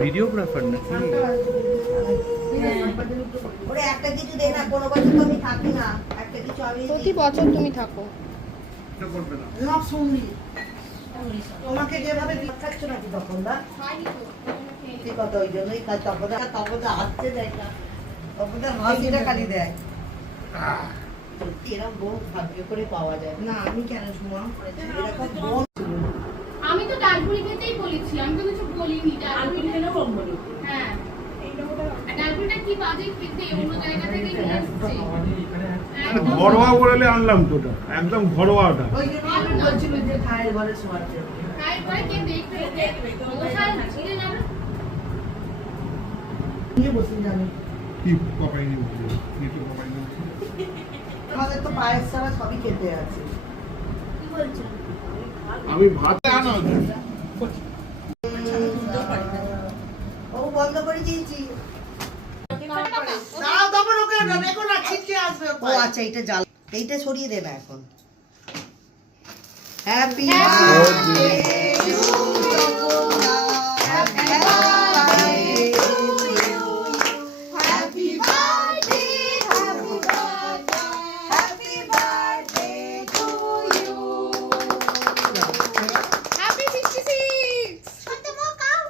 Videographer নাকি? ওরে একটা কিছু দে না, কোনো বছর তো আমি থাকি না, একটা কিছু আমি প্রতি বছর তুমি থাকো। না শুনলি তোমাকে যেভাবে দেখাচ্ছ নাকি তখন দা ঠিক কথা, ওই জন্যই তখন আসছে দেয় না, তখন হাসিটা খালি দেয়। সত্যি এরকম বউ ভাগ্য করে পাওয়া যায় না। আমি কেন সুমন করেছি এরকম বউ? আমি তো ডালপুরি খেতেই বলেছি, আমি তো কিছু বলিনি। ডালপুরি খেলেও কম বলি। হ্যাঁ, ডালপুরিটা কি বাজে খেতে, অন্য জায়গা থেকে নিয়ে এসেছে। ঘরোয়া বলে আনলাম তো, ওটা একদম ঘরোয়া। ওটা ওই জন্য আমি বলছিল যে খায়ের ঘরে শোয়ার জন্য। খায়ের ঘরে কে দেখবে? ওখানে ছিলেন আমরা। নিয়ে বসে জানি কি পাপাই নিয়ে নিচে পাপাই নিয়ে আমাদের তো পায়েস ছাড়া সবই খেতে আছে। কি বলছো? আমি ভাত আনা ও বন্ধ করে দিয়েছি। দাঁড়াও তখন ওকে দেখো না ছিটকে আসবে। ও আচ্ছা, এইটা জাল, এইটা সরিয়ে দেবে এখন। Happy birthday to you, happy birthday to you, happy birthday, happy birthday to you, happy 66।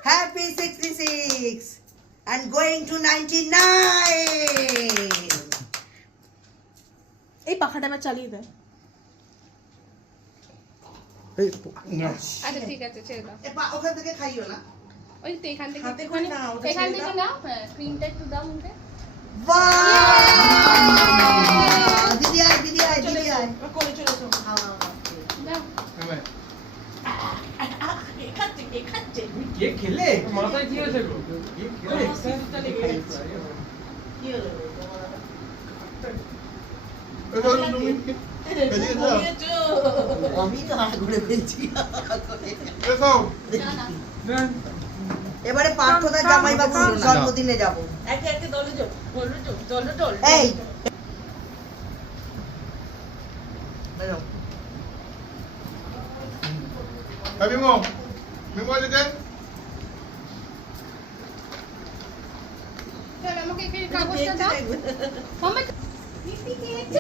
Happy 66 and going to 99. এই পাখাটা আবার চালিয়ে দেয়। আচ্ছা ঠিক আছে, ছেড়ে দাও। ওখান থেকে খাইও না। ওই তো এখান থেকে হাতে করে নাও, ওটা এখান ছেড়ে থেকে দাও। নাও। হ্যাঁ, ক্রিমটা একটু দাও মুখে। বাহ! দিদি আয়, দিদি আয়, দিদি আয়। কোলে চলে এসো। দাও। কেক খেলে মাথায় কি হয়েছে গো? কেক খেলে কি হলো? আমি তো হাত ঘুরে ফেলছি। এবারে পার্থদার জামাই বাবু জন্মদিনে যাবো। এই Mimo, Mimo juga. চল আমাকে এই কাগজটা দাও। মাম্মা